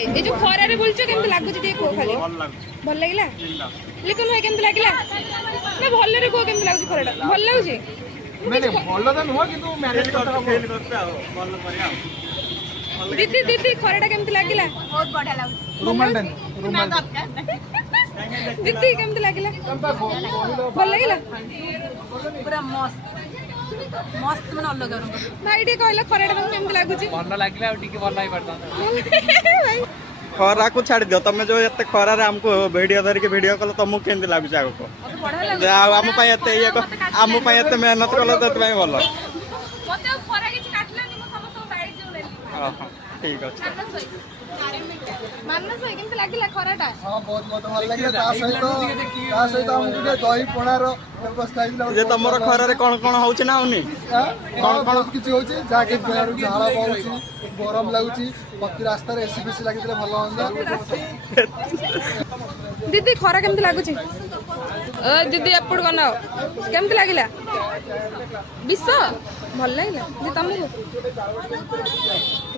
ए जो खरा रे बोलछो केमति लागु छी देखो खाली भल लागिला लिखन भाई केमति लागिला ना भल रे को केमति लागु छी खराटा भल लागु छी मैंने भल तो नुह किंतु मैनेज करता फेल करते आ भल करिया दीदी दीदी खराटा केमति लागिला बहुत बढ़िया लागु रुमाल दीदी केमति लागिला भल लागिला पूरा मस्त मस्त मन अलग भाई टी कहला खराटा तुम केमति लागु छी भल लागले आ टिके भल नाही पड़ता भाई खरा को छाड़ दियो तमे जो एते खरा रे हमको वीडियो धर के वीडियो कल तुमको केंति लागु छी आगो बढ़िया लागु आ हम पय एते ये को हम पय एते मेहनत कल त तमे भलो मते खरा किछ काटलानी मो समस्त बाइक जो लेली हां ठीक अछि मानस केमति लागिला खराटा हाँ बहुत बहुत भल लगे सहित हमको दही पणार व्यवस्था जे तमरो खरा रे कोन होउछ ना होनी कौन किसी हो झाल बहु गरम लगुच प्रति रास्तार एसी बेसी लगे भल हाँ दीदी खरा केमति लागु छी दीदी एपड़ बनाओ केमति लागिला विष भल लागिला जे तमको